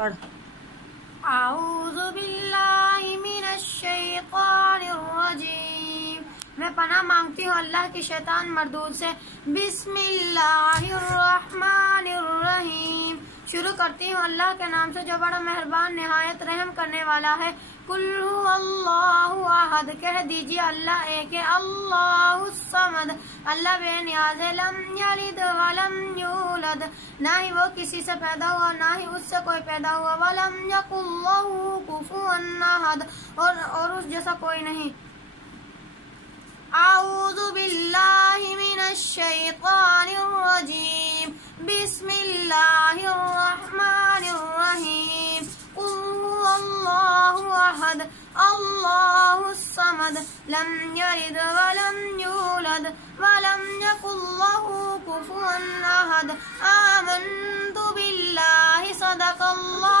پڑھ۔ اعوذ باللہ من الشیطان الرجیم، میں پناہ مانگتی ہوں اللہ کی شیطان مردود سے۔ بسم اللہ الرحمن الرحیم، شروع کرتی ہوں اللہ کے نام سے جو بڑا مہربان نہایت رحم کرنے والا ہے۔ قل هو اللہ احد، کہہ دیجیے اللہ ایک ہے۔ اللہ الصمد، اللہ بے نیاز ہے۔ لم یلد ولم یولد، نہ ہی وہ کسی سے پیدا ہوا نہ ہی اس سے کوئی پیدا ہوا۔ ولم یکن لہ کفوا احد، اور اس جیسا کوئی نہیں۔ اعوذ باللہ من الشیطان الرجیم، بسم اللہ الرحمن الرحیم۔ قل هو اللہ احد، اللہ الصمد، لم یلد ولم یولد ولم یکن لہ کفوا احد۔ آمنت باللہ، صدق اللہ